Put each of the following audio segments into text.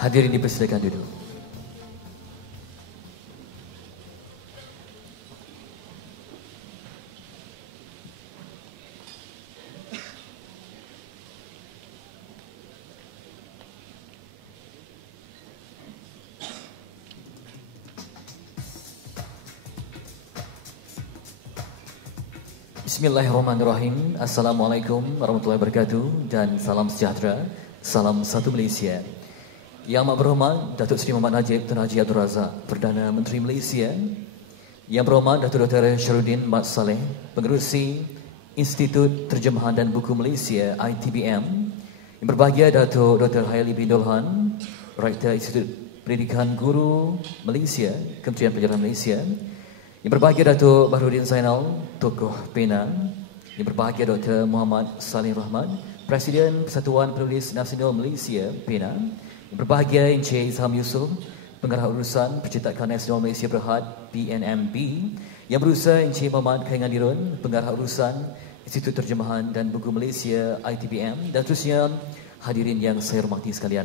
Hadirin dipersilakan duduk. Bismillahirrahmanirrahim. Assalamualaikum warahmatullahi wabarakatuh dan salam sejahtera. Salam satu Malaysia. Yang Amat Berhormat Datuk Seri Muhammad Najib Tun Haji Abdul Razak, Perdana Menteri Malaysia. Yang Berhormat Datuk Dr. Syahrudin Mat Saleh, Pengerusi Institut Terjemahan dan Buku Malaysia ITBM. Yang berbahagia Datuk Dr. Haili bin Dolhan, Rektor Institut Pendidikan Guru Malaysia, Kementerian Pelajaran Malaysia. Yang berbahagia Datuk Baharudin Zainal, Tokoh Penang. Yang berbahagia Dr. Muhammad Salim Rahman, Presiden Persatuan Penulis Nasional Malaysia, Penang. Yang berbahagia Encik Izham Yusof, Pengarah Urusan Percetakan Nasional Malaysia Berhad PNMB. Yang berusaha Encik Muhammad Khairul Dirun, Pengarah Urusan Institut Terjemahan dan Buku Malaysia ITBM. Dan terusnya hadirin yang saya hormati sekalian,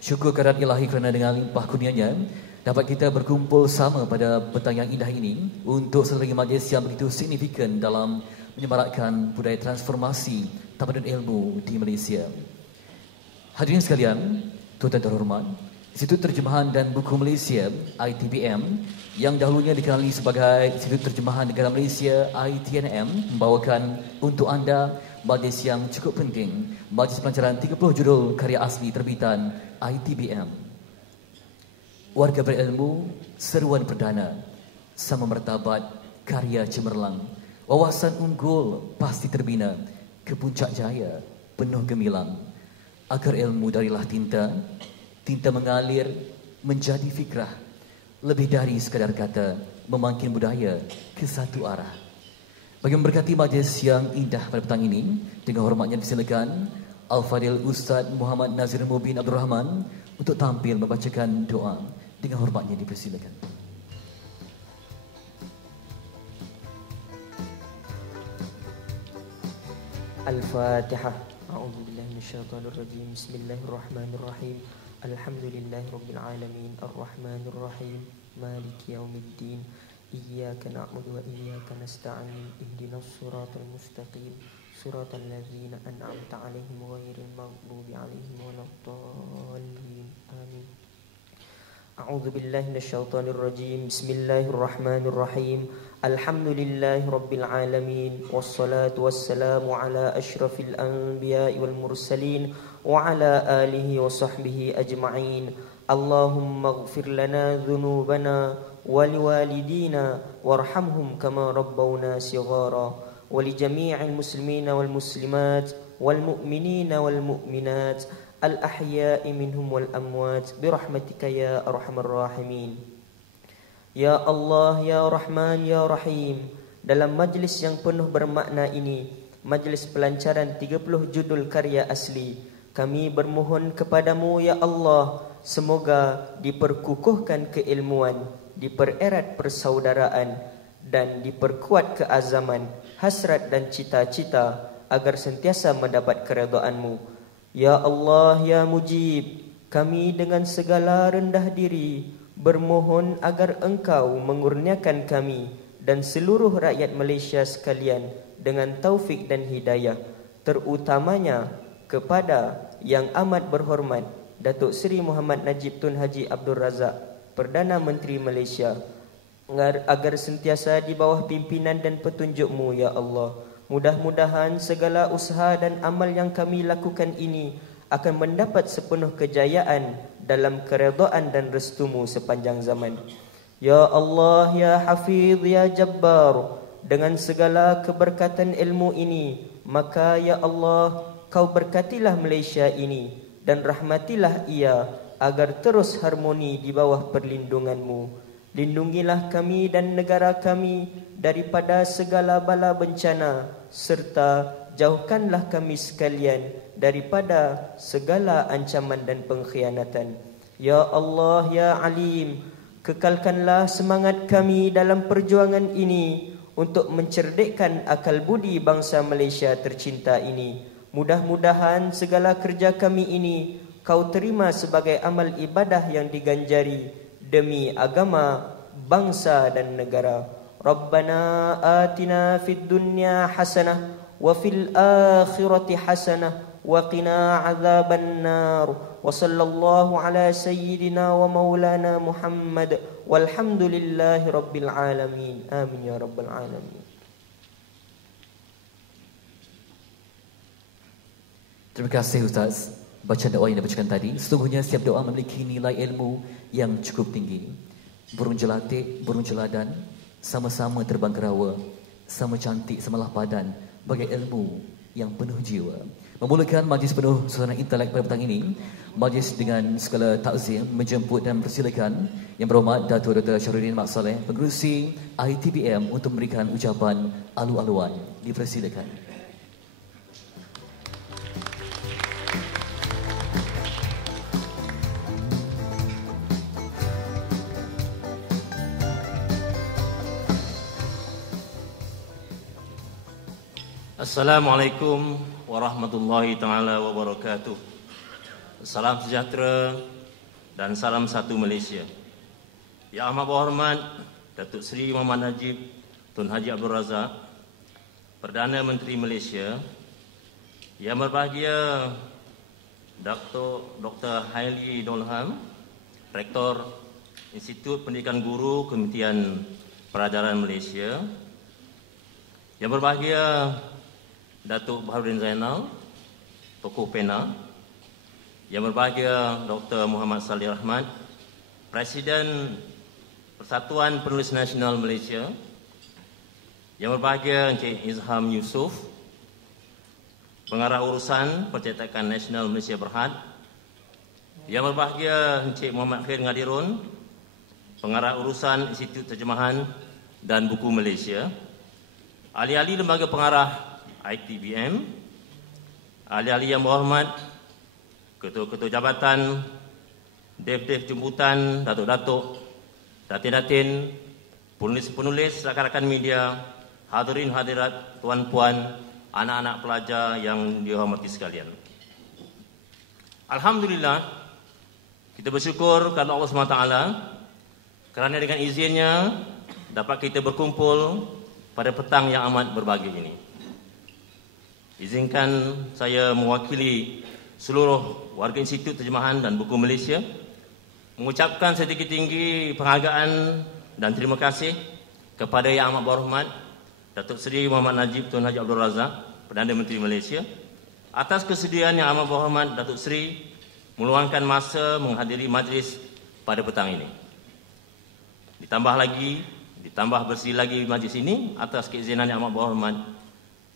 syukur kehadirat Ilahi kerana dengan limpah kurnianya dapat kita berkumpul sama pada petang yang indah ini untuk satu lagi majlis yang begitu signifikan dalam menyemarakkan budaya transformasi tamadun ilmu di Malaysia. Hadirin sekalian, tuan-tuan terhormat, Institut Terjemahan dan Buku Malaysia ITBM yang dahulunya dikenali sebagai Institut Terjemahan Negara Malaysia ITNM membawakan untuk anda majlis yang cukup penting, majlis pelancaran 30 judul karya asli terbitan ITBM. Warga berilmu, seruan perdana, sama martabat karya cemerlang, wawasan unggul pasti terbina, ke puncak jaya penuh gemilang. Akar ilmu darilah tinta, tinta mengalir menjadi fikrah, lebih dari sekadar kata, memangkin budaya ke satu arah. Bagi memberkati majlis yang indah pada petang ini, dengan hormatnya disilakan Al-Fadil Ustaz Muhammad Nazir Mubin Abdul Rahman untuk tampil membacakan doa. Dengan hormatnya dipersilakan. Al-Fatihah. A'udzubillahi minasyaitonir rajim. Bismillahirrahmanirrahim. Alhamdulillahi rabbil alamin. Arrahmanir rahim. Maliki yaumiddin. Iyyaka na'budu wa iyyaka nasta'in. Ihdinas siratal mustaqim. Siratal ladzina an'amta 'alaihim ghairil maghdubi 'alaihim waladdallin. Amin. A'udzu billahi minasyaitonir rajim. Bismillahirrahmanirrahim. Alhamdulillahi rabbil alamin. Wassalatu wassalamu ala asyrafil anbiya'i wal mursalin wa ala alihi wa sahbihi ajma'in. Allahumma ighfir lana dhunubana wa liwalidina warhamhum kama rabbawna shighara wa li jami'il muslimina wal muslimat wal mu'minina wal mu'minat al-ahya'i minhum wal amwat birahmatika ya arhamar rahimin. Ya Allah, ya Rahman, ya Rahim, dalam majlis yang penuh bermakna ini, majlis pelancaran 30 judul karya asli, kami bermohon kepadamu ya Allah, semoga diperkukuhkan keilmuan, dipererat persaudaraan dan diperkuat keazaman, hasrat dan cita-cita agar sentiasa mendapat keredaan-Mu. Ya Allah, ya Mujib, kami dengan segala rendah diri bermohon agar Engkau mengurniakan kami dan seluruh rakyat Malaysia sekalian dengan taufik dan hidayah, terutamanya kepada Yang Amat Berhormat Datuk Seri Muhammad Najib Tun Haji Abdul Razak, Perdana Menteri Malaysia, agar sentiasa di bawah pimpinan dan petunjuk-Mu ya Allah. Mudah-mudahan segala usaha dan amal yang kami lakukan ini akan mendapat sepenuh kejayaan dalam keredaan dan restu-Mu sepanjang zaman. Ya Allah, ya Hafiz, ya Jabbar, dengan segala keberkatan ilmu ini, maka ya Allah, Kau berkatilah Malaysia ini dan rahmatilah ia agar terus harmoni di bawah perlindungan-Mu. Lindungilah kami dan negara kami daripada segala bala bencana, serta jauhkanlah kami sekalian daripada segala ancaman dan pengkhianatan. Ya Allah, Ya Alim, kekalkanlah semangat kami dalam perjuangan ini untuk mencerdikkan akal budi bangsa Malaysia tercinta ini. Mudah-mudahan segala kerja kami ini Kau terima sebagai amal ibadah yang diganjari demi agama, bangsa dan negara. Rabbana atina fid dunya hasanah wa fil akhirati hasanah wa qina azaban nar. Wa sallallahu ala sayyidina wa maulana Muhammad walhamdulillahi rabbil alamin. Amin ya rabbal alamin. Terima kasih Ustaz. Bacaan doa yang dibacakan tadi, sesungguhnya setiap doa memiliki nilai ilmu yang cukup tinggi. Burung jelatik, burung jeladan, sama-sama terbang ke rawa, sama cantik, samalah padan, bagai ilmu yang penuh jiwa. Memulakan majlis penuh suasana intelek pada petang ini, majlis dengan segala takzim menjemput dan persilakan Yang Berhormat Datuk Dr. Syahrudin Mak Saleh, Pengerusi ITBM untuk memberikan ucapan alu-aluan. Dipersilakan. Assalamualaikum warahmatullahi taala wabarakatuh. Salam sejahtera dan salam satu Malaysia. Yang amat berhormat Datuk Seri Muhammad Najib Tun Haji Abdul Razak, Perdana Menteri Malaysia. Yang berbahagia Dr. Haili Dolham, Rektor Institut Pendidikan Guru Kementerian Pelajaran Malaysia. Yang berbahagia Datuk Baharudin Zainal, Tokoh PENA. Yang berbahagia Dr. Muhammad Salih Rahmat, Presiden Persatuan Penulis Nasional Malaysia. Yang berbahagia Encik Izham Yusof, Pengarah Urusan Percetakan Nasional Malaysia Berhad. Yang berbahagia Encik Muhammad Khair Ngadirun, Pengarah Urusan Institut Terjemahan dan Buku Malaysia. Ahli-ahli lembaga pengarah ITBM, ahli-ahli yang berhormat, ketua-ketua jabatan, dev-dev jemputan, datuk-datuk, datin-datin, penulis-penulis, rakan-rakan media, hadirin hadirat, tuan-puan, anak-anak pelajar yang dihormati sekalian. Alhamdulillah, kita bersyukur kepada Allah SWT kerana dengan izinnya dapat kita berkumpul pada petang yang amat berbahagia ini. Izinkan saya mewakili seluruh warga Institut Terjemahan dan Buku Malaysia mengucapkan setinggi-tinggi penghargaan dan terima kasih kepada Yang Amat Berhormat Datuk Seri Muhammad Najib Tun Haji Abdul Razak, Perdana Menteri Malaysia, atas kesediaan Yang Amat Berhormat Datuk Seri meluangkan masa menghadiri majlis pada petang ini. Ditambah bersih lagi majlis ini atas keizinan Yang Amat Berhormat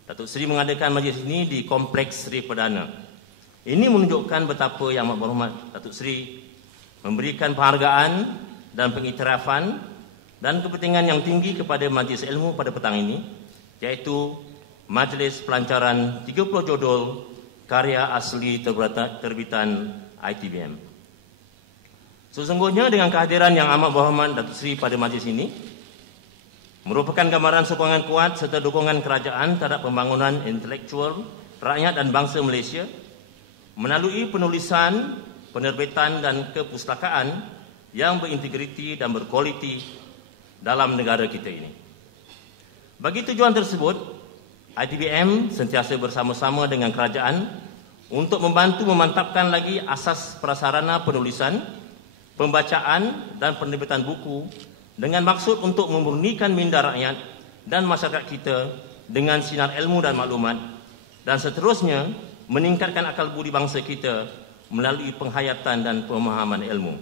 Datuk Seri mengadakan majlis ini di Kompleks Seri Perdana. Ini menunjukkan betapa Yang Amat Berhormat Datuk Seri memberikan penghargaan dan pengiktirafan dan kepentingan yang tinggi kepada majlis ilmu pada petang ini, iaitu majlis pelancaran 30 judul karya asli terbitan ITBM. Sesungguhnya dengan kehadiran Yang Amat Berhormat Datuk Seri pada majlis ini merupakan gambaran sokongan kuat serta dukungan kerajaan terhadap pembangunan intelektual rakyat dan bangsa Malaysia melalui penulisan, penerbitan dan kepustakaan yang berintegriti dan berkualiti dalam negara kita ini. Bagi tujuan tersebut, ITBM sentiasa bersama-sama dengan kerajaan untuk membantu memantapkan lagi asas prasarana penulisan, pembacaan dan penerbitan buku dengan maksud untuk memurnikan minda rakyat dan masyarakat kita dengan sinar ilmu dan maklumat, dan seterusnya meningkatkan akal budi bangsa kita melalui penghayatan dan pemahaman ilmu.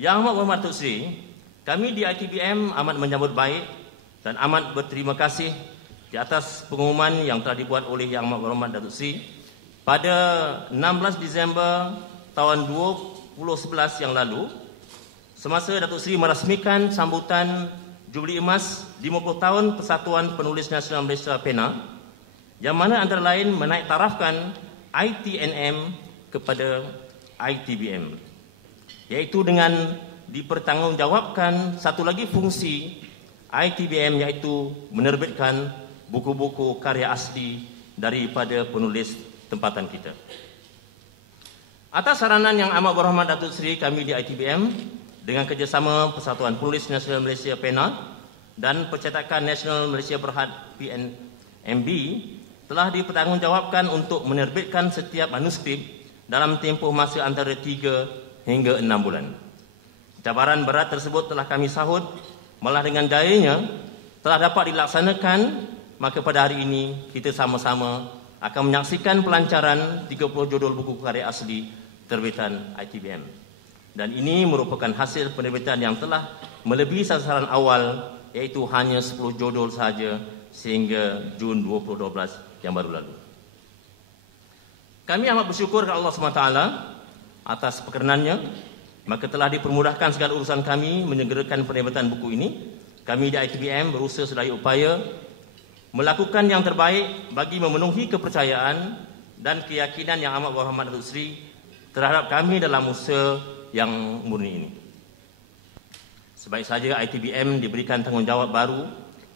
Yang Amat Berhormat Datuk Seri, kami di ITBM amat menyambut baik dan amat berterima kasih di atas pengumuman yang telah dibuat oleh Yang Amat Berhormat Datuk Seri pada 16 Disember tahun 2011 yang lalu semasa Datuk Seri merasmikan sambutan Jubli Emas 50 tahun Persatuan Penulis Nasional Malaysia PENA, yang mana antara lain menaik tarafkan ITNM kepada ITBM, iaitu dengan dipertanggungjawabkan satu lagi fungsi ITBM, iaitu menerbitkan buku-buku karya asli daripada penulis tempatan kita. Atas saranan yang amat berhormat Datuk Seri, kami di ITBM dengan kerjasama Persatuan Penulis Nasional Malaysia PENA dan Percetakan Nasional Malaysia Berhad PNMB telah dipertanggungjawabkan untuk menerbitkan setiap manuskrip dalam tempoh masa antara 3 hingga 6 bulan. Cabaran berat tersebut telah kami sahut, malah dengan dayanya telah dapat dilaksanakan, maka pada hari ini kita sama-sama akan menyaksikan pelancaran 30 judul buku karya asli terbitan ITBM. Dan ini merupakan hasil penerbitan yang telah melebihi sasaran awal, iaitu hanya 10 judul sahaja sehingga Jun 2012 yang baru lalu. Kami amat bersyukur kepada Allah SWT atas perkenannya, maka telah dipermudahkan segala urusan kami menyegerakan penerbitan buku ini. Kami di ITBM berusaha sedaya upaya melakukan yang terbaik bagi memenuhi kepercayaan dan keyakinan yang amat berhormat Datuk Seri terhadap kami dalam usaha yang murni ini. Sebaik saja ITBM diberikan tanggungjawab baru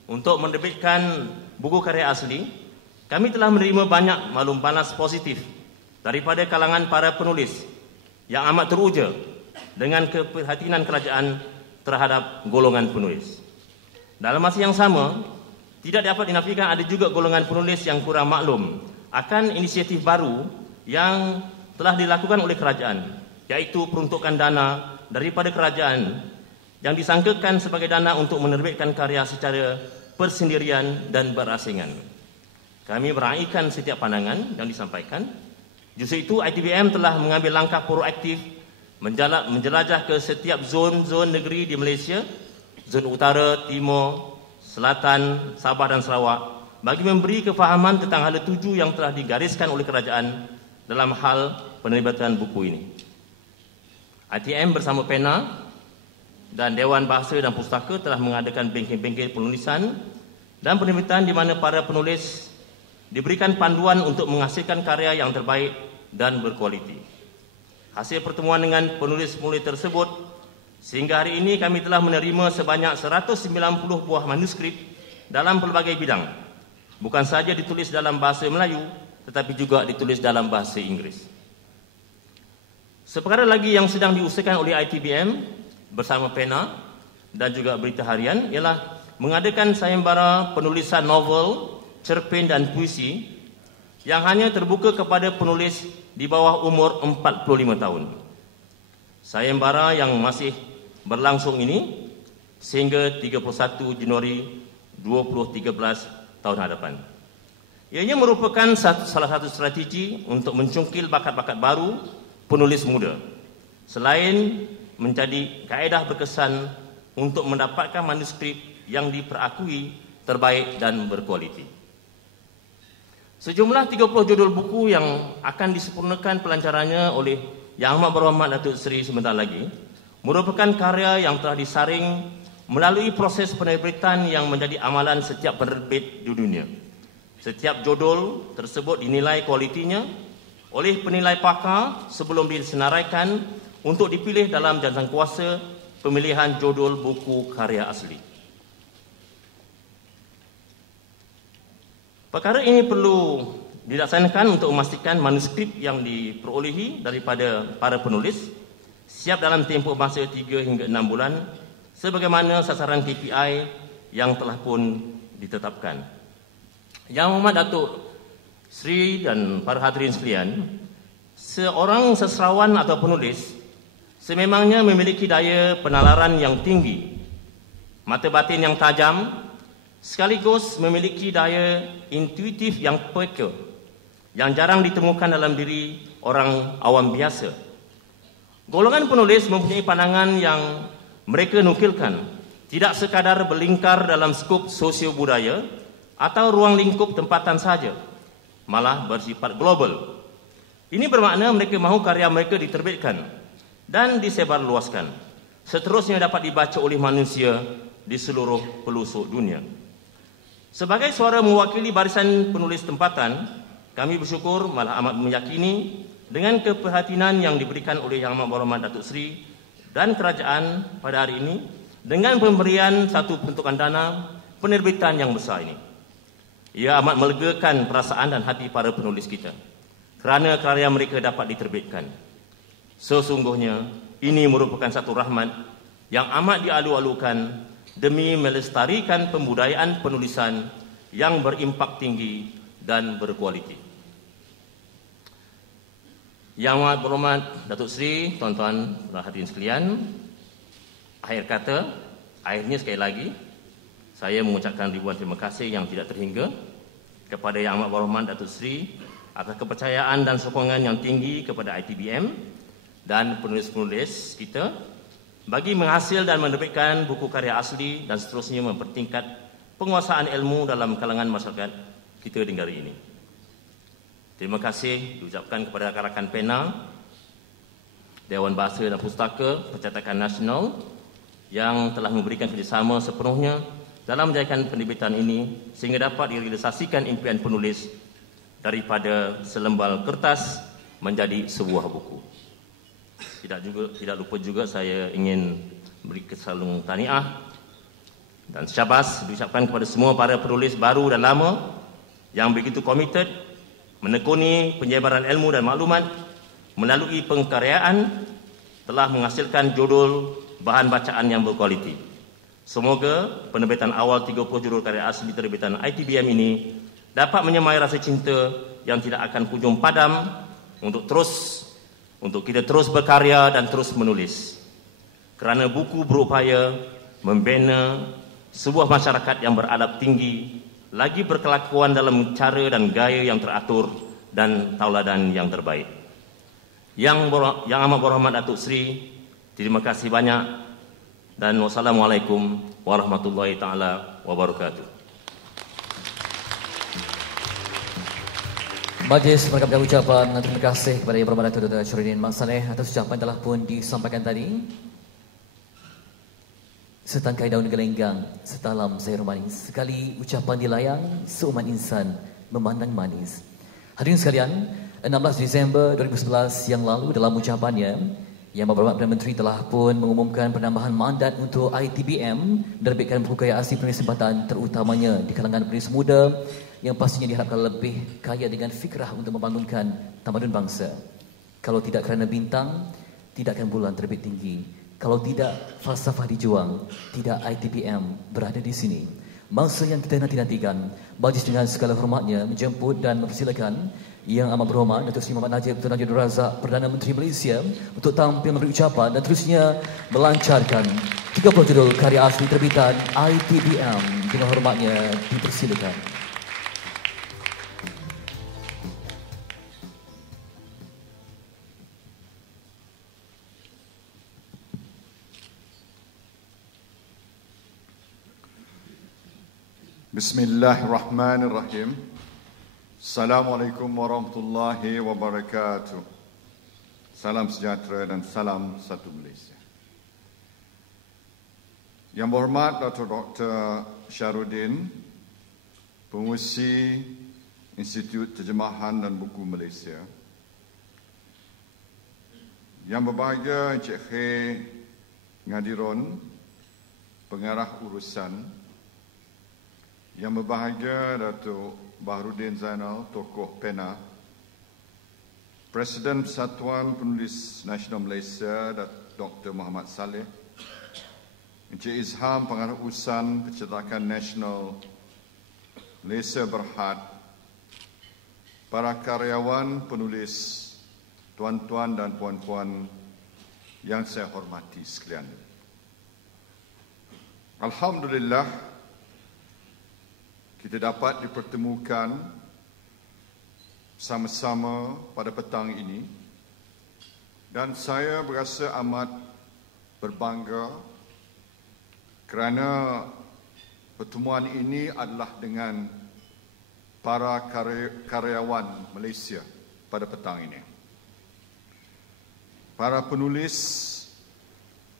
untuk menerbitkan buku karya asli, kami telah menerima banyak maklum panas positif daripada kalangan para penulis yang amat teruja dengan keprihatinan kerajaan terhadap golongan penulis. Dalam masa yang sama, tidak dapat dinafikan ada juga golongan penulis yang kurang maklum akan inisiatif baru yang telah dilakukan oleh kerajaan, iaitu peruntukan dana daripada kerajaan yang disangkakan sebagai dana untuk menerbitkan karya secara persendirian dan berasingan. Kami meraihkan setiap pandangan yang disampaikan. Justru itu ITBM telah mengambil langkah proaktif menjelajah ke setiap zon-zon negeri di Malaysia, zon utara, timur, selatan, Sabah dan Sarawak, bagi memberi kefahaman tentang hala tuju yang telah digariskan oleh kerajaan dalam hal penerbitan buku ini. ITM bersama PENA dan Dewan Bahasa dan Pustaka telah mengadakan bengkel-bengkel penulisan dan penerbitan di mana para penulis diberikan panduan untuk menghasilkan karya yang terbaik dan berkualiti. Hasil pertemuan dengan penulis-penulis tersebut, sehingga hari ini kami telah menerima sebanyak 190 buah manuskrip dalam pelbagai bidang. Bukan saja ditulis dalam bahasa Melayu, tetapi juga ditulis dalam bahasa Inggeris. Seperkara lagi yang sedang diusahakan oleh ITBM bersama PENA dan juga Berita Harian ialah mengadakan sayembara penulisan novel, cerpen dan puisi yang hanya terbuka kepada penulis di bawah umur 45 tahun. Sayembara yang masih berlangsung ini sehingga 31 Januari 2013 tahun hadapan. Ianya merupakan salah satu strategi untuk mencungkil bakat-bakat baru penulis muda, selain menjadi kaedah berkesan untuk mendapatkan manuskrip yang diperakui terbaik dan berkualiti. Sejumlah 30 judul buku yang akan disempurnakan pelancarannya oleh Yang Amat Berhormat Datuk Seri sebentar lagi merupakan karya yang telah disaring melalui proses penerbitan yang menjadi amalan setiap penerbit di dunia. Setiap judul tersebut dinilai kualitinya oleh penilai pakar sebelum disenaraikan untuk dipilih dalam jawatankuasa pemilihan judul buku karya asli. Perkara ini perlu dilaksanakan untuk memastikan manuskrip yang diperolehi daripada para penulis siap dalam tempoh masa 3 hingga 6 bulan sebagaimana sasaran KPI yang telah pun ditetapkan. Yang Amat Datuk Seri dan para hadirin sekalian, seorang sastrawan atau penulis sememangnya memiliki daya penalaran yang tinggi, mata batin yang tajam, sekaligus memiliki daya intuitif yang peka yang jarang ditemukan dalam diri orang awam biasa. Golongan penulis mempunyai pandangan yang mereka nukilkan tidak sekadar berlingkar dalam skup sosio-budaya atau ruang lingkup tempatan saja, malah bersifat global. Ini bermakna mereka mahu karya mereka diterbitkan dan disebarluaskan. seterusnya dapat dibaca oleh manusia di seluruh pelosok dunia. Sebagai suara mewakili barisan penulis tempatan, kami bersyukur, malah amat meyakini dengan keprihatinan yang diberikan oleh Yang Amat Berhormat Datuk Seri dan kerajaan pada hari ini dengan pemberian satu peruntukan dana penerbitan yang besar ini. Ia amat melegakan perasaan dan hati para penulis kita kerana karya mereka dapat diterbitkan. Sesungguhnya ini merupakan satu rahmat yang amat dialu-alukan demi melestarikan pembudayaan penulisan yang berimpak tinggi dan berkualiti. Yang Amat Berhormat Datuk Seri, tuan-tuan dan hadirin sekalian, akhirnya sekali lagi saya mengucapkan ribuan terima kasih yang tidak terhingga kepada Yang Amat Berhormat Datuk Seri atas kepercayaan dan sokongan yang tinggi kepada ITBM dan penulis-penulis kita bagi menghasil dan menerbitkan buku karya asli dan seterusnya mempertingkat penguasaan ilmu dalam kalangan masyarakat kita di negara ini. Terima kasih diucapkan kepada rakan-rakan PENA, Dewan Bahasa dan Pustaka Percetakan Nasional yang telah memberikan kerjasama sepenuhnya dalam menjayakan penerbitan ini sehingga dapat direalisasikan impian penulis daripada selembal kertas menjadi sebuah buku. Tidak lupa juga saya ingin beri kesalung tahniah dan syabas diucapkan kepada semua para penulis baru dan lama yang begitu komited menekuni penyebaran ilmu dan maklumat melalui pengkaryaan telah menghasilkan judul bahan bacaan yang berkualiti. Semoga penerbitan awal 30 judul karya asli terbitan ITBM ini dapat menyemai rasa cinta yang tidak akan kunjung padam untuk kita terus berkarya dan terus menulis. Kerana buku berupaya membina sebuah masyarakat yang beradab tinggi, lagi berkelakuan dalam cara dan gaya yang teratur dan tauladan yang terbaik. Yang Amat Berhormat Datuk Seri, terima kasih banyak dan wassalamualaikum warahmatullahi taala wabarakatuh. Majlis mengucapkan ucapan terima kasih kepada Yang Berhormat Datuk Dr. Syarudin Mat Saleh atas ucapan telah pun disampaikan tadi. Setangkai daun gelenggang, setalam sayur manis, sekali ucapan dilayang, seumat insan memandang manis. Hadirin sekalian, 16 Disember 2011 yang lalu dalam ucapannya, Yang Berhormat Perdana Menteri telah pun mengumumkan penambahan mandat untuk ITBM menerbitkan buku karya asli penulis tempatan terutamanya di kalangan penulis muda yang pastinya diharapkan lebih kaya dengan fikrah untuk membangunkan tamadun bangsa. Kalau tidak kerana bintang, tidak akan bulan terbit tinggi. Kalau tidak falsafah dijuang, tidak ITBM berada di sini. Masa yang kita nanti-nantikan, majlis dengan segala hormatnya menjemput dan mempersilakan Yang Amat Berhormat Datuk Seri Muhammad Najib Tun Najib Abdul Razak, Perdana Menteri Malaysia, untuk tampil memberi ucapan dan terusnya melancarkan 30 judul karya asli terbitan ITBM. Dengan hormatnya dipersilakan. Bismillahirrahmanirrahim. Assalamualaikum warahmatullahi wabarakatuh. Salam sejahtera dan salam satu Malaysia. Yang Berhormat Dr. Syarudin, Pengurusi Institut Terjemahan dan Buku Malaysia. Yang berbahagia Encik Khair Ngadiron, Pengarah Urusan. Yang berbahagia Datuk Baharudin Zainal, tokoh PENA, Presiden Persatuan Penulis Nasional Malaysia Dr. Muhammad Saleh, Encik Izham, Pengarah Urusan Percetakan Nasional Malaysia Berhad, para karyawan penulis, tuan-tuan dan puan-puan yang saya hormati sekalian. Alhamdulillah, kita dapat dipertemukan sama-sama pada petang ini dan saya berasa amat berbangga kerana pertemuan ini adalah dengan para karyawan Malaysia pada petang ini. Para penulis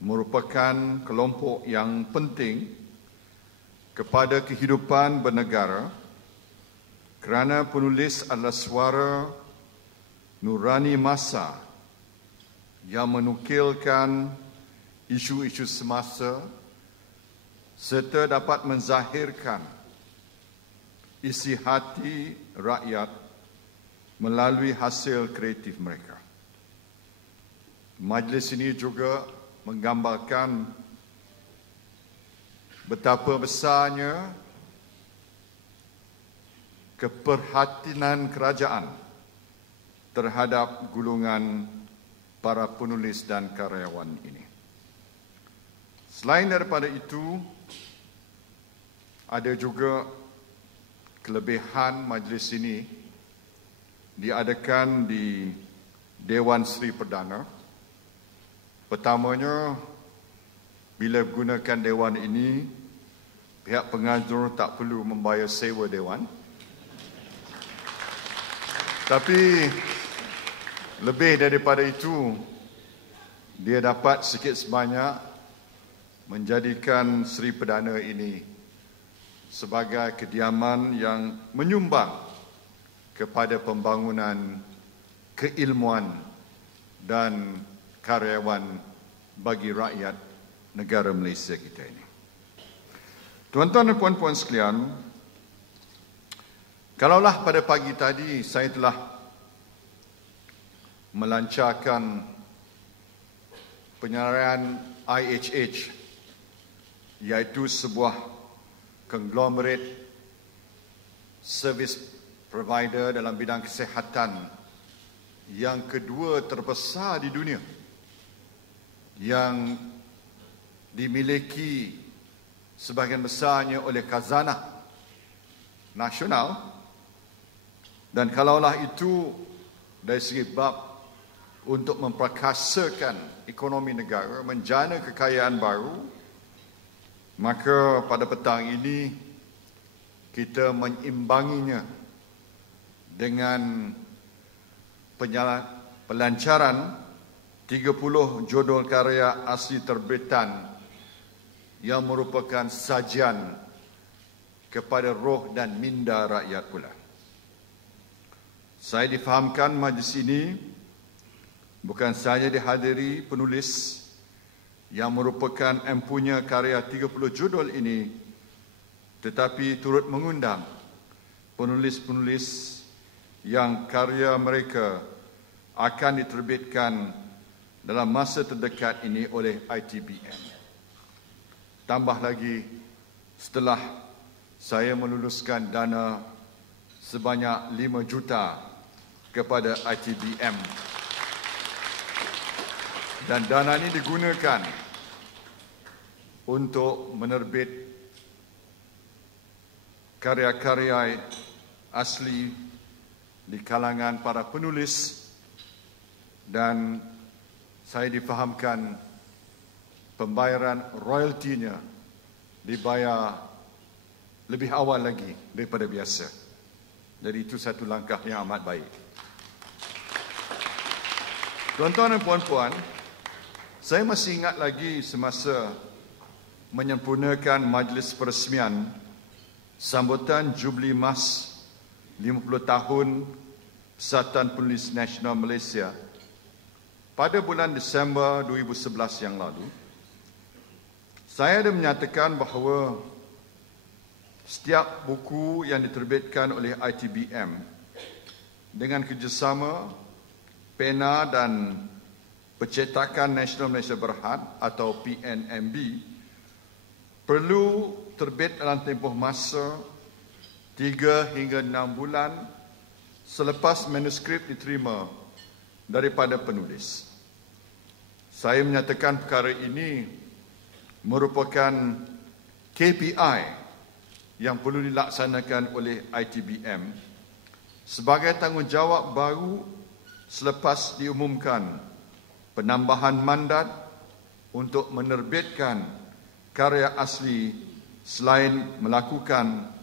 merupakan kelompok yang penting kepada kehidupan bernegara kerana penulis adalah suara nurani masa yang menukilkan isu-isu semasa serta dapat menzahirkan isi hati rakyat melalui hasil kreatif mereka. Majlis ini juga menggambarkan betapa besarnya keperhatian kerajaan terhadap golongan para penulis dan karyawan ini. Selain daripada itu, ada juga kelebihan majlis ini diadakan di Dewan Seri Perdana. Pertamanya, bila gunakan dewan ini, pihak pengatur tak perlu membayar sewa dewan. Tapi lebih daripada itu, dia dapat sikit sebanyak menjadikan Seri Perdana ini sebagai kediaman yang menyumbang kepada pembangunan keilmuan dan karyawan bagi rakyat negara Malaysia kita ini. Tuan-tuan dan puan-puan sekalian, kalaulah pada pagi tadi saya telah melancarkan penyelenggaraan IHH, iaitu sebuah konglomerat servis provider dalam bidang kesihatan yang kedua terbesar di dunia, yang dimiliki sebahagian besarnya oleh khazanah nasional. Dan kalaulah itu dari segi bab untuk memperkasakan ekonomi negara, menjana kekayaan baru, maka pada petang ini kita mengimbanginya dengan pelancaran 30 judul karya asli terbitan yang merupakan sajian kepada roh dan minda rakyat pula. Saya difahamkan majlis ini bukan sahaja dihadiri penulis yang merupakan empunya karya 30 judul ini, tetapi turut mengundang penulis-penulis yang karya mereka akan diterbitkan dalam masa terdekat ini oleh ITBM. Tambah lagi, setelah saya meluluskan dana sebanyak 5 juta kepada ITBM, dan dana ini digunakan untuk menerbit karya-karya asli di kalangan para penulis, dan saya difahamkan pembayaran royaltinya dibayar lebih awal lagi daripada biasa. Jadi itu satu langkah yang amat baik. Tuan-tuan dan puan-puan, saya masih ingat lagi semasa menyempurnakan majlis peresmian sambutan Jubli Emas 50 tahun Persatuan Penulis Nasional Malaysia pada bulan Disember 2011 yang lalu. Saya ada menyatakan bahawa setiap buku yang diterbitkan oleh ITBM dengan kerjasama Pena dan Percetakan Nasional Malaysia Berhad atau PNMB perlu terbit dalam tempoh masa 3 hingga 6 bulan selepas manuskrip diterima daripada penulis. Saya menyatakan perkara ini merupakan KPI yang perlu dilaksanakan oleh ITBM sebagai tanggungjawab baru selepas diumumkan penambahan mandat untuk menerbitkan karya asli selain melakukan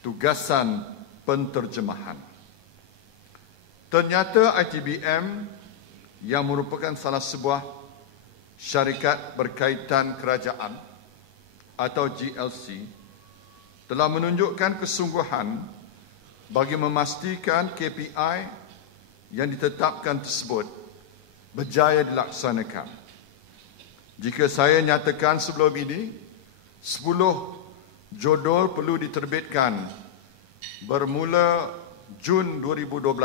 tugasan penterjemahan. Ternyata ITBM yang merupakan salah sebuah Syarikat Berkaitan Kerajaan atau GLC telah menunjukkan kesungguhan bagi memastikan KPI yang ditetapkan tersebut berjaya dilaksanakan. Jika saya nyatakan sebelum ini, 10 jodol perlu diterbitkan bermula Jun 2012,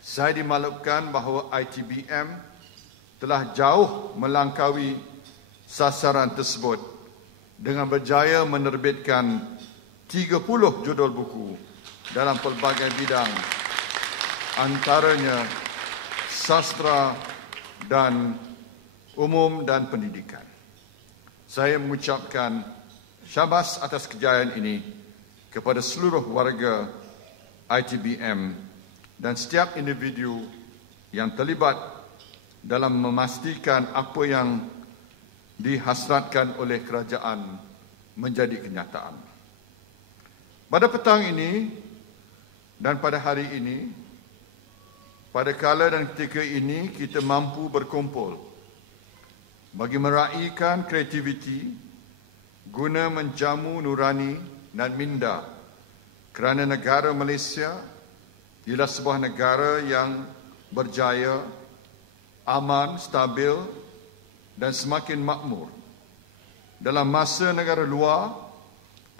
saya dimaklumkan bahawa ITBM telah jauh melangkaui sasaran tersebut dengan berjaya menerbitkan 30 judul buku dalam pelbagai bidang, antaranya sastra dan umum dan pendidikan. Saya mengucapkan syabas atas kejayaan ini kepada seluruh warga ITBM dan setiap individu yang terlibat dalam memastikan apa yang dihasratkan oleh kerajaan menjadi kenyataan. Pada petang ini dan pada hari ini, pada kala dan ketika ini kita mampu berkumpul bagi meraihkan kreativiti guna menjamu nurani dan minda, kerana negara Malaysia ialah sebuah negara yang berjaya, aman, stabil dan semakin makmur. Dalam masa negara luar,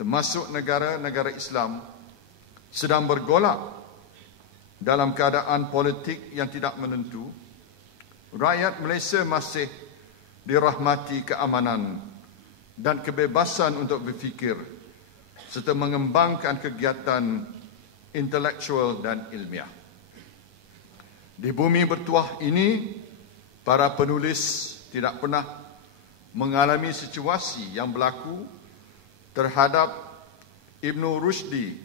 termasuk negara-negara Islam, sedang bergolak dalam keadaan politik yang tidak menentu, rakyat Malaysia masih dirahmati keamanan dan kebebasan untuk berfikir serta mengembangkan kegiatan intelektual dan ilmiah. Di bumi bertuah ini, para penulis tidak pernah mengalami situasi yang berlaku terhadap Ibn Rushdi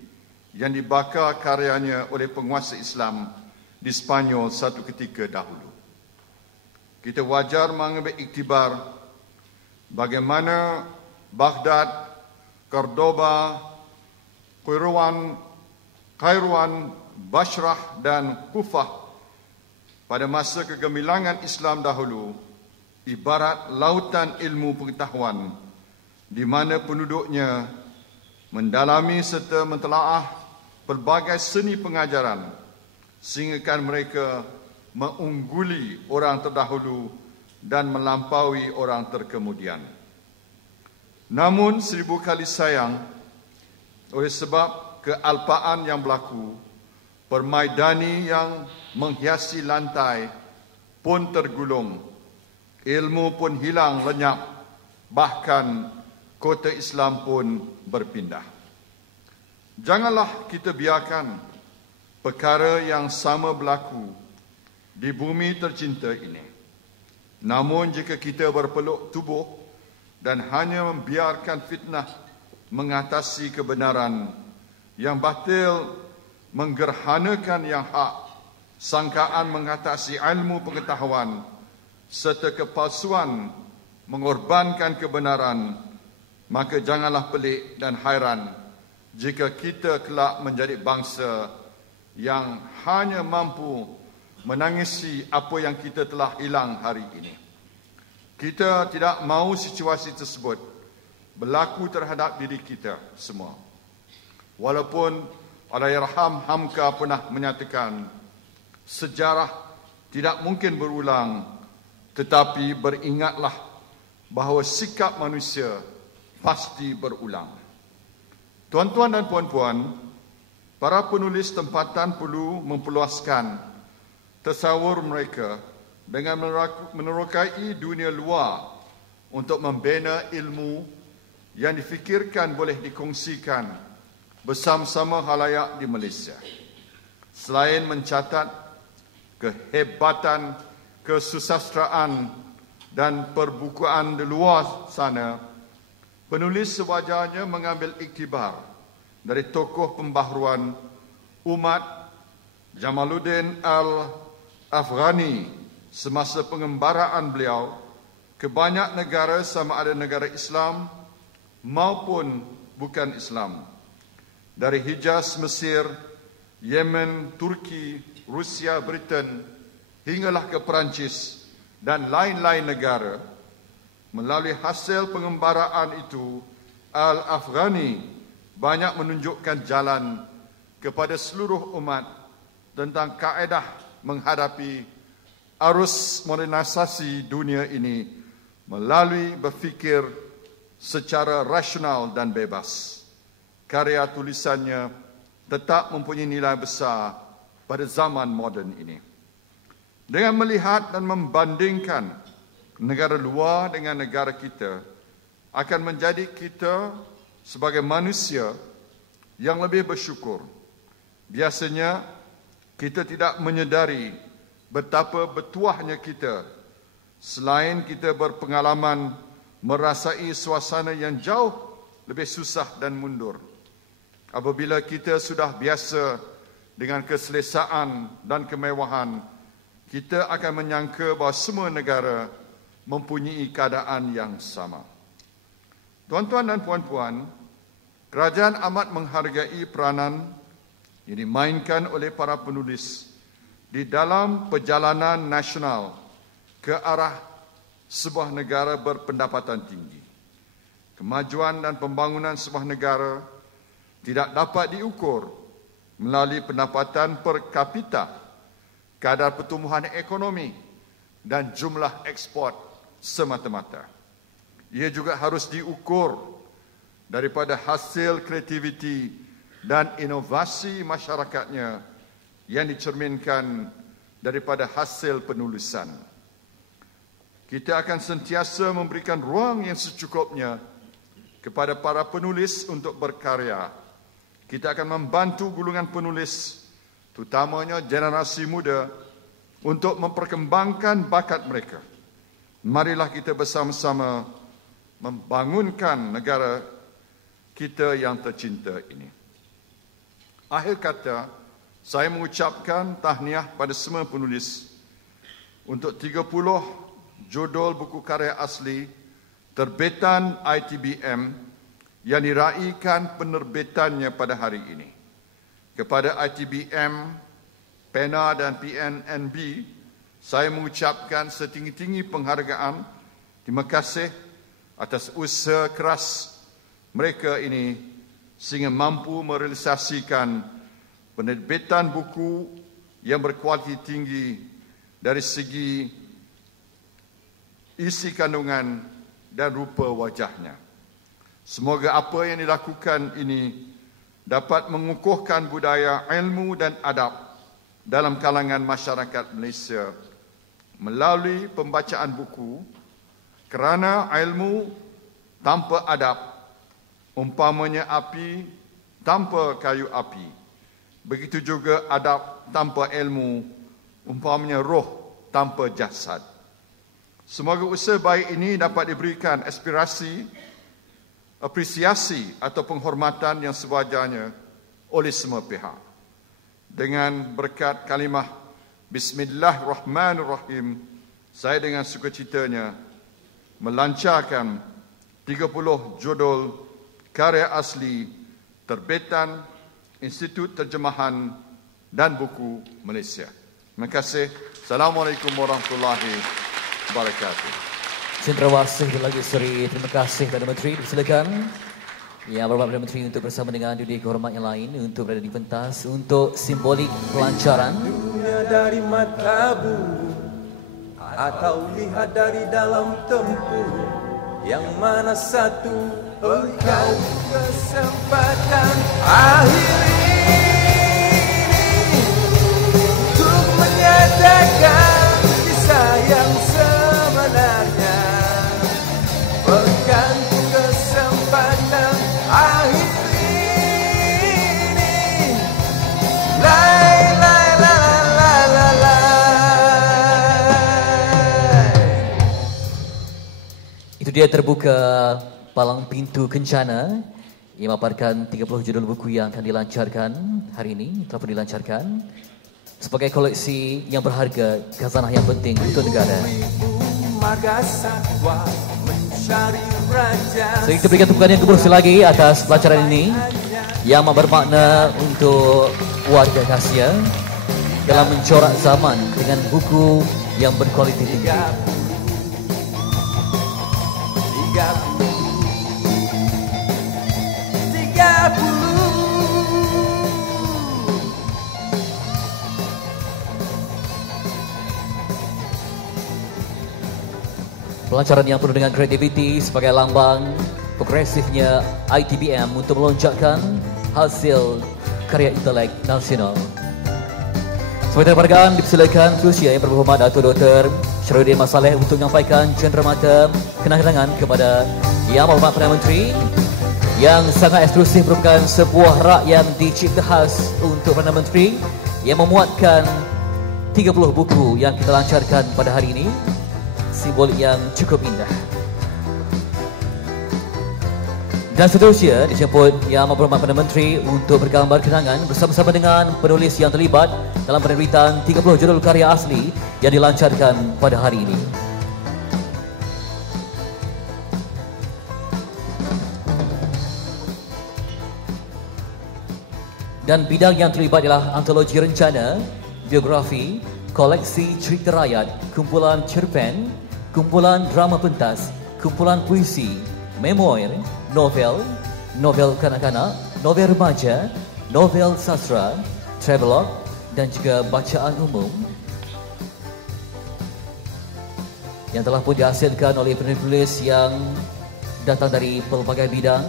yang dibakar karyanya oleh penguasa Islam di Sepanyol satu ketika dahulu. Kita wajar mengambil iktibar bagaimana Baghdad, Cordoba, Kairouan, Basrah dan Kufah pada masa kegemilangan Islam dahulu ibarat lautan ilmu pengetahuan di mana penduduknya mendalami serta mentelaah pelbagai seni pengajaran sehingga mereka mengungguli orang terdahulu dan melampaui orang terkemudian. Namun 1000 kali sayang oleh sebab kealpaan yang berlaku, permaidani yang menghiasi lantai pun tergulung, ilmu pun hilang lenyap, bahkan kota Islam pun berpindah. Janganlah kita biarkan perkara yang sama berlaku di bumi tercinta ini. Namun jika kita berpeluk tubuh dan hanya membiarkan fitnah mengatasi kebenaran, yang batil menggerhanakan yang hak, sangkaan mengatasi ilmu pengetahuan, serta kepalsuan mengorbankan kebenaran, maka janganlah pelik dan hairan jika kita kelak menjadi bangsa yang hanya mampu menangisi apa yang kita telah hilang hari ini. Kita tidak mahu situasi tersebut berlaku terhadap diri kita semua. Walaupun Allahyarham Hamka pernah menyatakan, sejarah tidak mungkin berulang, tetapi beringatlah bahawa sikap manusia pasti berulang. Tuan-tuan dan puan-puan, para penulis tempatan perlu memperluaskan tasawur mereka dengan menerokai dunia luar untuk membina ilmu yang difikirkan boleh dikongsikan bersama-sama khalayak di Malaysia. Selain mencatat kehebatan kesusastraan dan perbukuan di luar sana, penulis sewajarnya mengambil iktibar dari tokoh pembaharuan umat Jamaluddin Al-Afghani semasa pengembaraan beliau ke banyak negara, sama ada negara Islam maupun bukan Islam. Dari Hijaz, Mesir, Yemen, Turki, Rusia, Britain, hinggalah ke Perancis dan lain-lain negara. Melalui hasil pengembaraan itu, Al-Afghani banyak menunjukkan jalan kepada seluruh umat tentang kaedah menghadapi arus modernisasi dunia ini melalui berfikir secara rasional dan bebas. Karya tulisannya tetap mempunyai nilai besar pada zaman moden ini. Dengan melihat dan membandingkan negara luar dengan negara kita, akan menjadi kita sebagai manusia yang lebih bersyukur. Biasanya kita tidak menyedari betapa bertuahnya kita selain kita berpengalaman merasai suasana yang jauh lebih susah dan mundur. Apabila kita sudah biasa dengan keselesaan dan kemewahan, kita akan menyangka bahawa semua negara mempunyai keadaan yang sama. Tuan-tuan dan puan-puan, kerajaan amat menghargai peranan yang dimainkan oleh para penulis di dalam perjalanan nasional ke arah sebuah negara berpendapatan tinggi. Kemajuan dan pembangunan sebuah negara tidak dapat diukur melalui pendapatan per kapita, kadar pertumbuhan ekonomi dan jumlah ekspor semata-mata. Ia juga harus diukur daripada hasil kreativiti dan inovasi masyarakatnya yang dicerminkan daripada hasil penulisan. Kita akan sentiasa memberikan ruang yang secukupnya kepada para penulis untuk berkarya. Kita akan membantu gulungan penulis, terutamanya generasi muda, untuk memperkembangkan bakat mereka. Marilah kita bersama-sama membangunkan negara kita yang tercinta ini. Akhir kata, saya mengucapkan tahniah pada semua penulis untuk 30 judul buku karya asli terbitan ITBM yang diraikan penerbitannya pada hari ini. Kepada ITBM, PENA dan PNNB, saya mengucapkan setinggi-tinggi penghargaan. Terima kasih atas usaha keras mereka ini sehingga mampu merealisasikan penerbitan buku yang berkualiti tinggi dari segi isi kandungan dan rupa wajahnya. Semoga apa yang dilakukan ini dapat mengukuhkan budaya ilmu dan adab dalam kalangan masyarakat Malaysia melalui pembacaan buku, kerana ilmu tanpa adab umpamanya api tanpa kayu api. Begitu juga adab tanpa ilmu umpamanya roh tanpa jasad. Semoga usaha baik ini dapat diberikan apresiasi atau penghormatan yang sewajarnya oleh semua pihak. Dengan berkat kalimah Bismillahirrahmanirrahim, saya dengan sukacitanya melancarkan 30 judul karya asli terbitan Institut Terjemahan dan Buku Malaysia. Terima kasih. Assalamualaikum warahmatullahi wabarakatuh. Cendrawasih lagi Seri. Terima kasih Perdana Menteri. Silakan Yang Bapak Perdana Menteri untuk bersama dengan dunia kehormat yang lain untuk berada di pentas untuk simbolik pelancaran. Dunia dari matamu atau lihat dari dalam tempur, yang mana satu engkau kesempatan akhir ini untuk menyatakan kisah yang sebenarnya. Berikan kesempatan akhir ini. Lai lai la la la la. Itu dia terbuka palang pintu kencana yang memaparkan 30 judul buku yang akan dilancarkan hari ini, telah pun dilancarkan sebagai koleksi yang berharga, khazanah yang penting untuk negara. Sehingga kita berikan tepukan yang kebersi lagi atas pelajaran ini yang bermakna untuk warga Kasia dalam mencorak zaman dengan buku yang berkualiti tinggi. 30. Pelancaran yang penuh dengan kreativiti sebagai lambang progresifnya ITBM untuk melonjakkan hasil karya intelek nasional. Sebagai penghargaan dipersilakan Tusia yang berhormat Datuk Dr. Syarudin Masaleh untuk menyampaikan cenderamata kenang-kenangan kepada Yang Berhormat Perdana Menteri yang sangat eksklusif, merupakan sebuah rak yang dicipta khas untuk Perdana Menteri yang memuatkan 30 buku yang kita lancarkan pada hari ini. Simbol yang cukup indah. Dan seterusnya dijemput Yang Berhormat Perdana Menteri untuk bergambar kenangan bersama-sama dengan penulis yang terlibat dalam penerbitan 30 judul karya asli yang dilancarkan pada hari ini. Dan bidang yang terlibat ialah antologi rencana, biografi, koleksi cerita rakyat, kumpulan cerpen, kumpulan drama pentas, kumpulan puisi, memoir, novel, novel kanak-kanak, novel remaja, novel sastra, travelog dan juga bacaan umum yang telah pun dihasilkan oleh penulis yang datang dari pelbagai bidang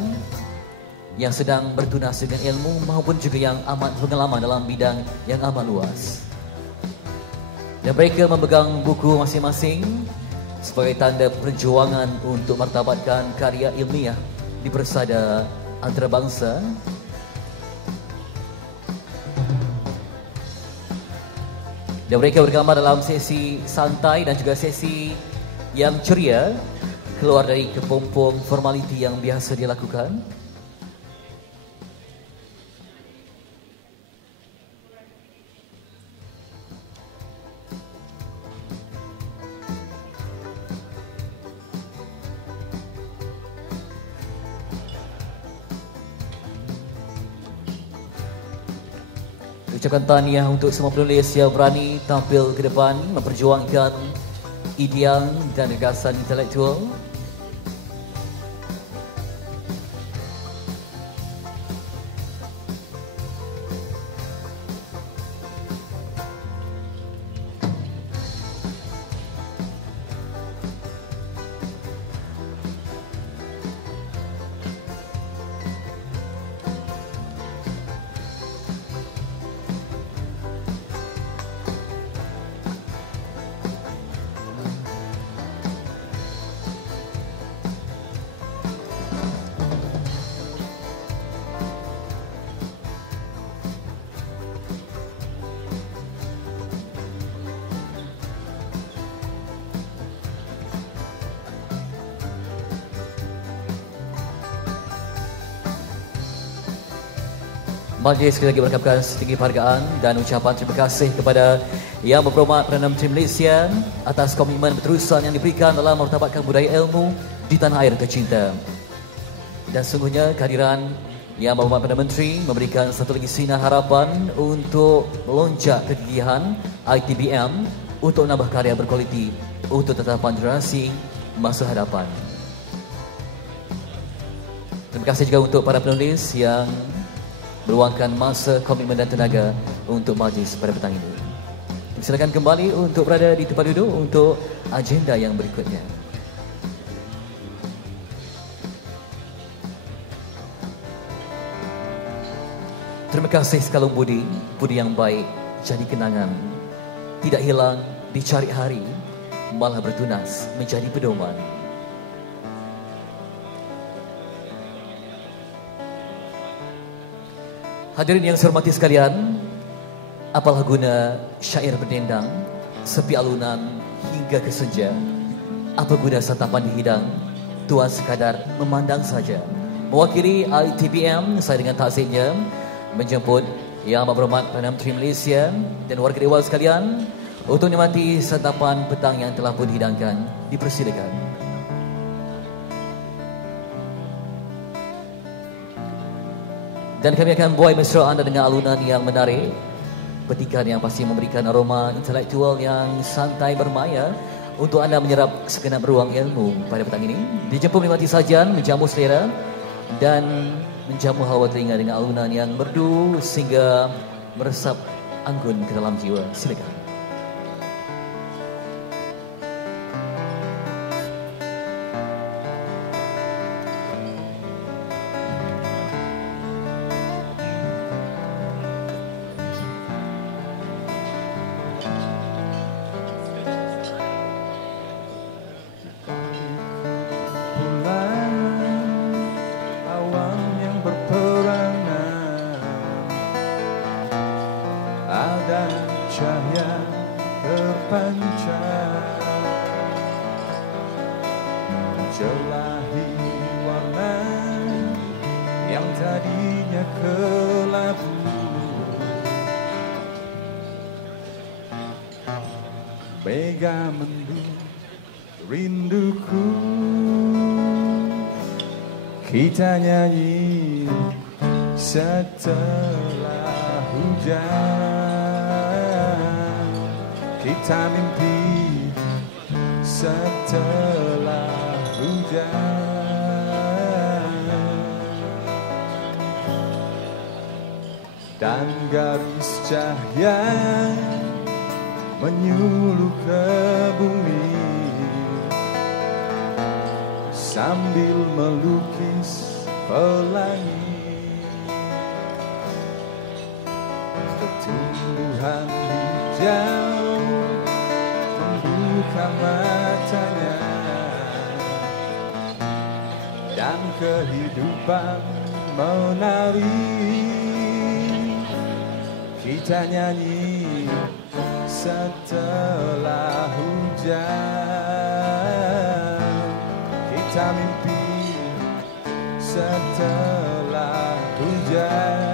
yang sedang bertunas dengan ilmu maupun juga yang amat pengalaman dalam bidang yang amat luas. Dan mereka memegang buku masing-masing sebagai tanda perjuangan untuk martabatkan karya ilmiah di persada antarabangsa. Dan mereka bergambar dalam sesi santai dan juga sesi yang ceria, keluar dari kepompong formaliti yang biasa dilakukan. Ucapkan tahniah untuk semua penulis yang berani tampil ke depan memperjuangkan ideal dan gagasan intelektual. Majlis sekali lagi mengucapkan setinggi penghargaan dan ucapan terima kasih kepada Yang Berhormat Perdana Menteri Malaysia atas komitmen berterusan yang diberikan dalam martabatkan budaya ilmu di tanah air tercinta. Dan sungguhnya kehadiran Yang Berhormat Perdana Menteri memberikan satu lagi sinar harapan untuk melonjak kegigihan ITBM untuk menambah karya berkualiti untuk tetapan generasi masa hadapan. Terima kasih juga untuk para penulis yang meluangkan masa, komitmen dan tenaga untuk majlis pada petang ini. Silakan kembali untuk berada di tempat duduk untuk agenda yang berikutnya. Terima kasih sekalung budi, budi yang baik jadi kenangan, tidak hilang dicari hari, malah bertunas menjadi pedoman. Hadirin yang saya hormati sekalian, apalah guna syair berdendang, sepi alunan hingga ke senja? Apa guna santapan dihidang, tuan sekadar memandang saja? Mewakili ITBM, saya dengan takzimnya menjemput Yang Berhormat Perdana Menteri Malaysia dan warga dewan sekalian untuk menikmati santapan petang yang telah pun dihidangkan. Dipersilakan. Dan kami akan buai mesra anda dengan alunan yang menarik petikan yang pasti memberikan aroma intelektual yang santai bermaya untuk anda menyerap segenap ruang ilmu pada petang ini. Dijemput menikmati sajian, menjamu selera dan menjamu hawa telinga dengan alunan yang merdu sehingga meresap anggun ke dalam jiwa. Silakan. Cahaya terpancar menjelahi warna yang tadinya kelabu. Mega mendung rinduku, kita nyanyi setelah hujan. Kita mimpi setelah hujan, dan garis cahaya menyuluh ke bumi sambil melukis pelangi tumbuhan hijau membuka matanya dan kehidupan menari. Kita nyanyi setelah hujan, kita mimpi setelah hujan.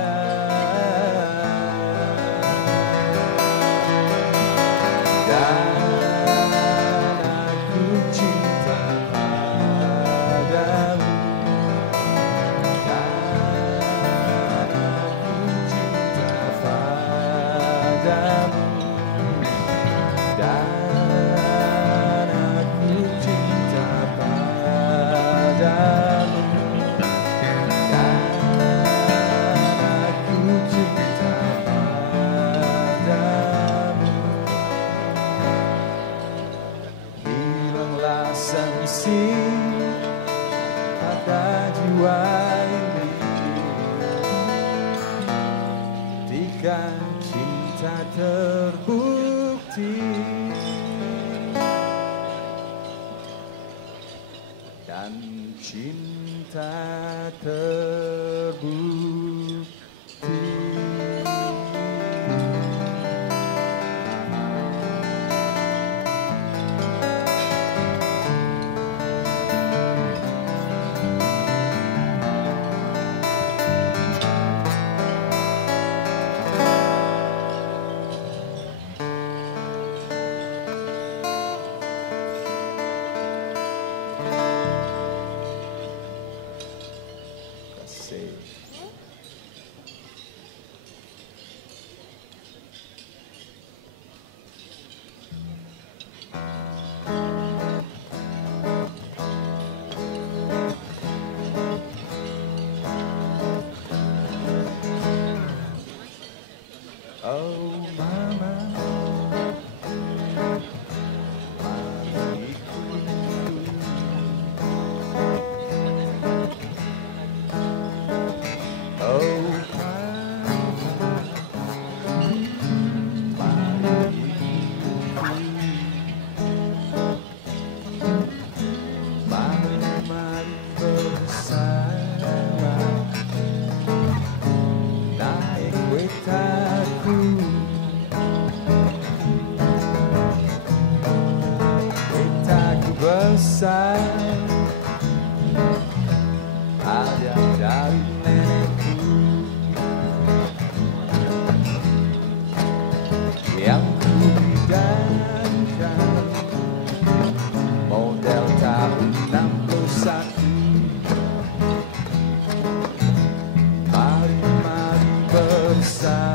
Pada jiwa ini ketika cinta terbukti dan cinta terbukti. Oh mama, besar ada dari nenekku yang ku bidangkan model tahun 61. Mari bersama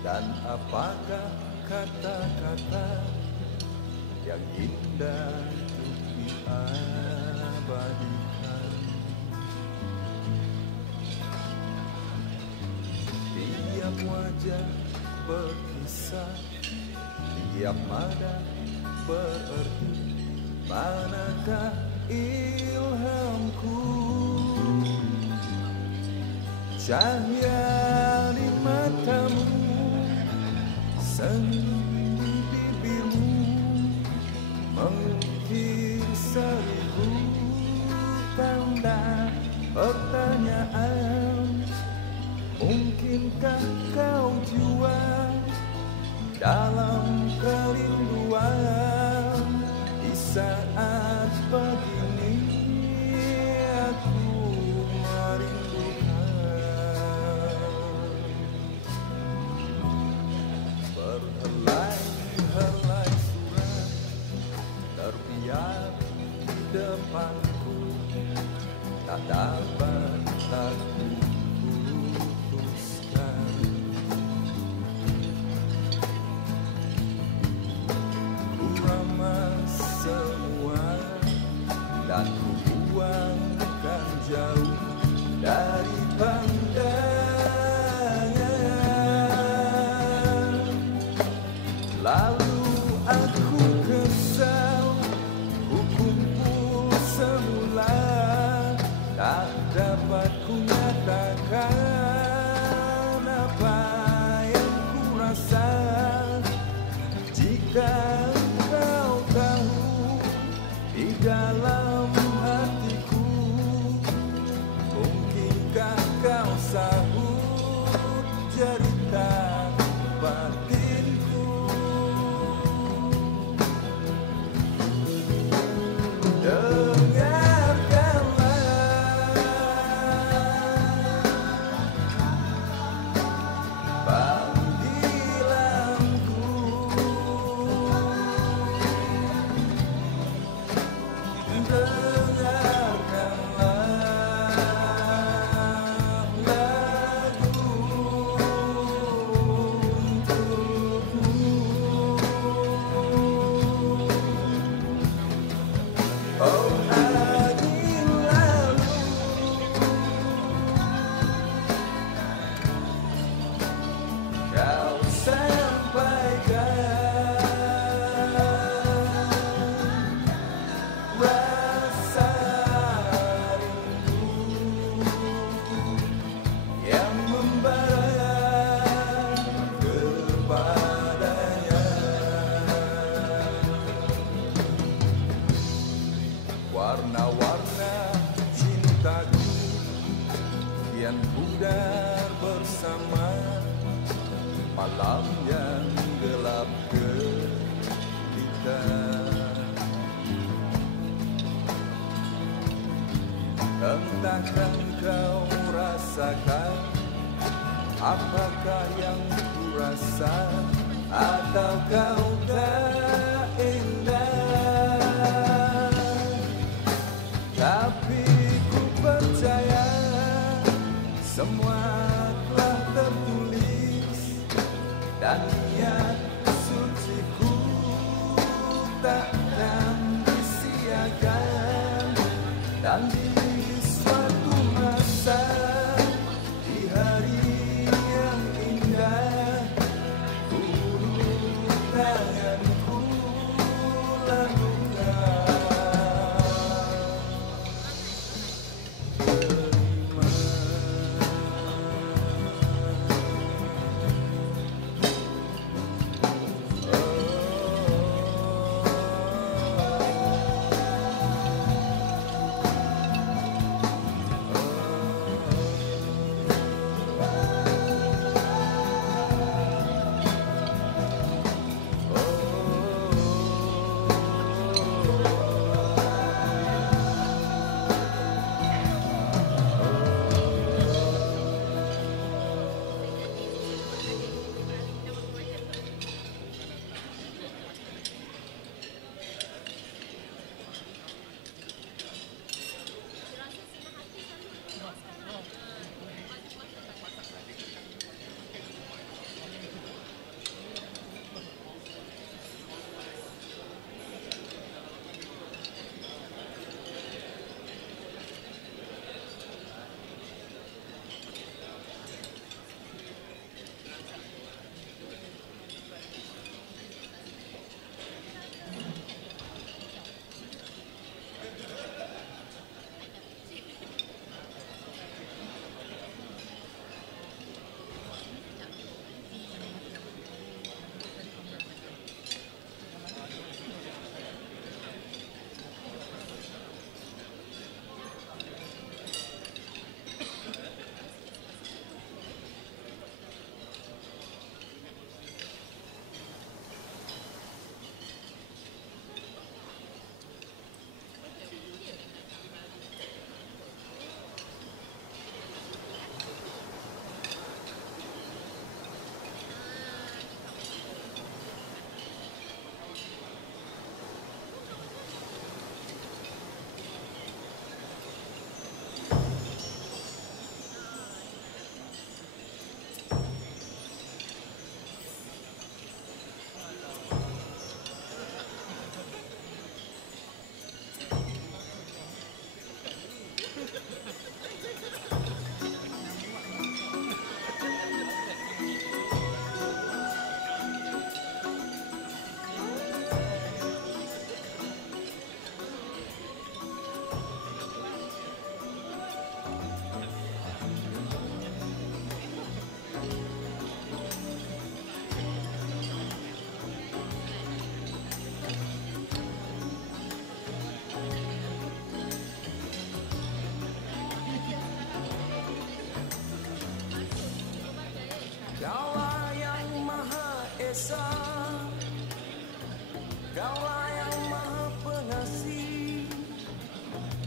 Dan apakah kata-kata yang indah untuk diabadikan? Tiap wajah berkisah, tiap mada berarti. Manakah ilhamku? Cahaya di matamu, seni bibirmu, mengukir seribu tanda pertanyaan. Mungkinkah kau jua dalam kerinduan? Di saat begini aku merindukan. Berhelai-helai surat terbiar di depanku, tak dapat aku putuskan. Ku ramas semua dan ku buangkan jauh dari pandangan. Lalu aku kesal, ku kumpul semula, tak dapat ku nyatakan apa yang ku rasa. Jika kau tahu di dalam hatiku, mungkinkah kau sahut cerita batinku? Warna-warna cintaku kian pudar bersama malam yang gelap gelita. Entahkah kau rasakan apakah yang ku rasa, atau kau tak indah? Tapi ku percaya semua telah tertulis, dan niat suciku takkan disia-siakan. Dan di suatu masa, di hari yang indah, ulur tanganku lakukan.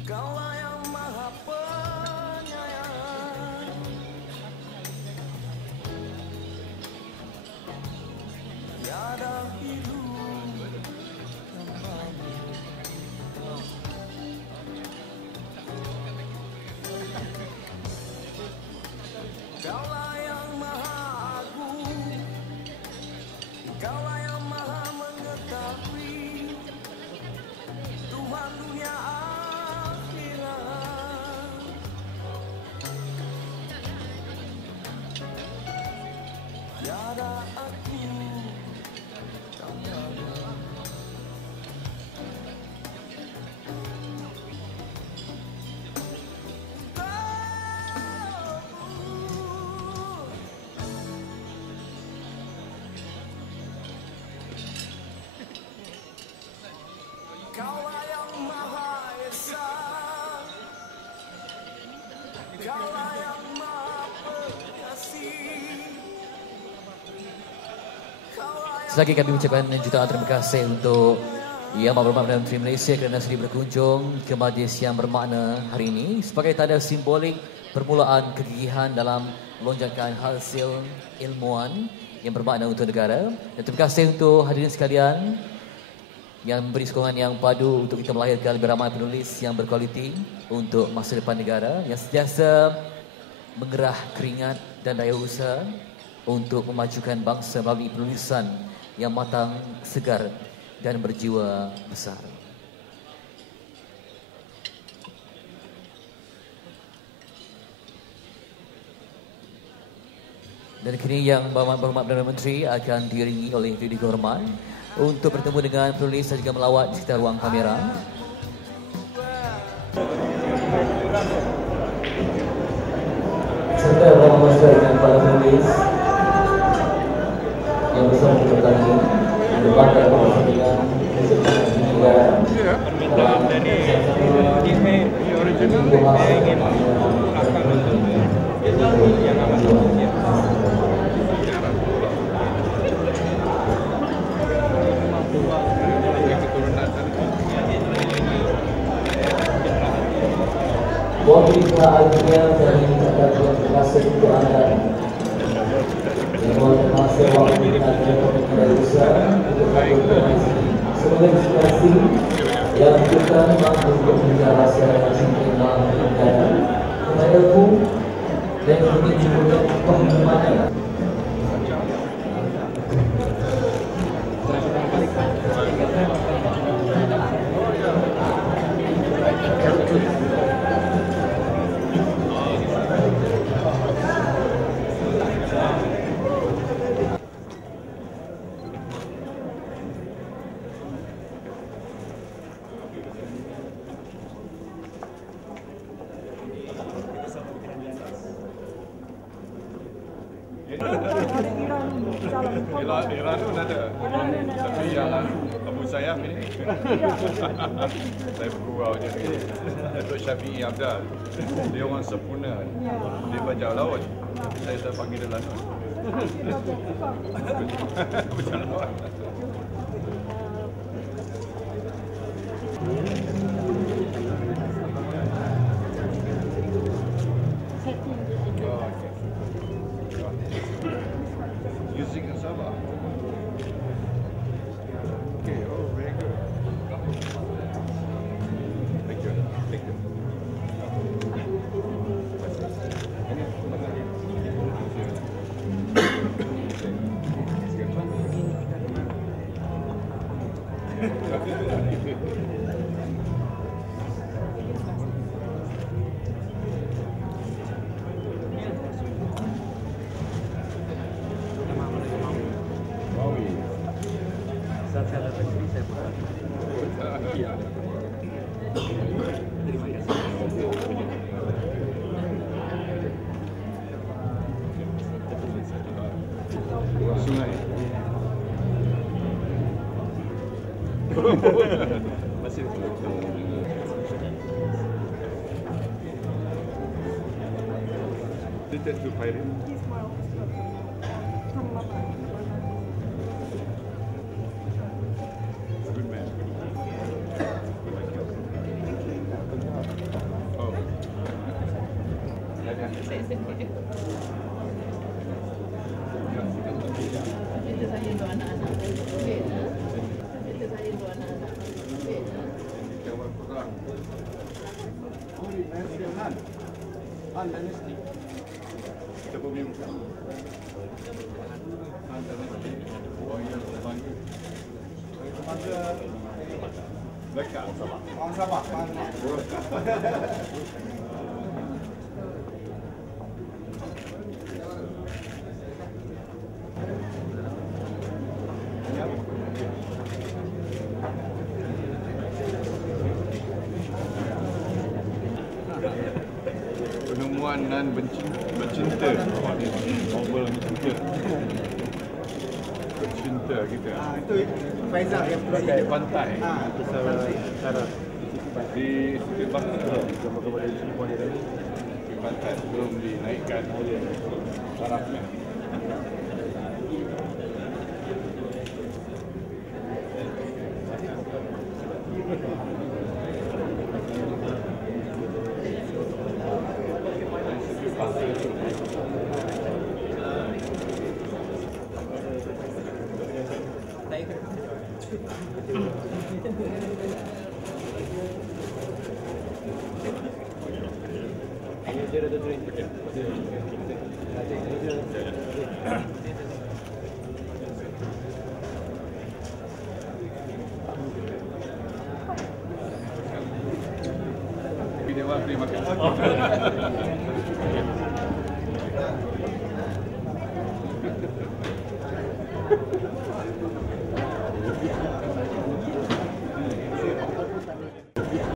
Kaulah yang maha penyayang, tiada hidup tanpamu. Kaulah yang maha agung, Kaulah yang maha mengetahui, Tuhan dunia akhirat. Tiada aku tanpamu. Kaulah yang maha esa, Kaulah yang maha pengasih. Selagi kami ucapkan jutaan terima kasih untuk Yang Maha Berhormat Perdana Menteri Malaysia kerana sudi berkunjung ke majlis yang bermakna hari ini sebagai tanda simbolik permulaan kegigihan dalam melonjakkan hasil ilmuan yang bermakna untuk negara. Dan terima kasih untuk hadirin sekalian yang memberi sokongan yang padu untuk kita melahirkan lebih ramai penulis yang berkualiti untuk masa depan negara yang sentiasa mengerah keringat dan daya usaha untuk memajukan bangsa melalui penulisan yang matang, segar dan berjiwa besar. Dan kini Yang Berhormat Perdana Menteri akan diiringi oleh Video Kehormat untuk bertemu dengan penulis dan juga melawat di sekitar ruang kamera. Serta bersama dengan para penulis yang bersama kita tadi berbagai pertandingan negara. Bagi akhirnya saya ingin mengucapkan terima kasih untuk anda. Yang masa waktu kita tidak bisa untuk melakukan sebagai inspirasi yang kita mampu untuk menjara secara sempurna negara kepada ilmu dan juga pengumuman. Iran pun ada. Tapi yang Abu Sayyaf ini saya bergurau je. Datuk Syafi'i Abdal. Dia orang sempurna. Dia bajak laut. Saya panggil dia laut. Bajak laut. Using a server. Okay, oh, very good. Thank you. Thank you. Sungai. Masih. Did you fight him? Good man. Saya sendiri. Itu saya dua anak-anak. Itu saya dua anak-anak. Orang Sabah. Penemuan dan bercinta. Novel bercinta. Bercinta kita. Itu Faizal yang Di pantai. Cara Di Sri Bangsa. Di pantai belum dinaikkan tarafnya. Terima kasih.